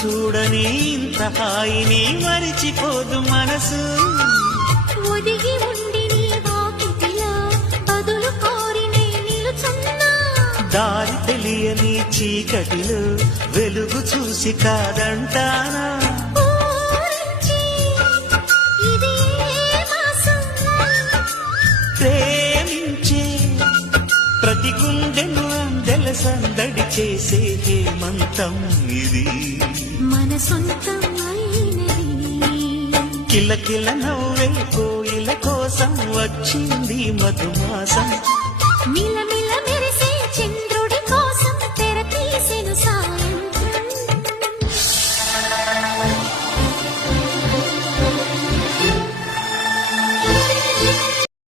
చూడని ఇంత హాయిని మరిచిపోదు మనసు. ఒదిగి ఉండి నీ వాకిటిలో బదులు కోరి నే నిలుచున్నా. దారి తెలియని చీకటిలో వెలుగు చూసి కాదంటానా. ఊరించి ఇది ఏ మాసం? ప్రేమించే ప్రతి గుండెను అందెల సందడి చేసే హేమంతం ఇది. మన సొంతం అయినది. కిలకిల నవ్వే కోయిల కోసం వచ్చింది మధుమాసం. మిల మిల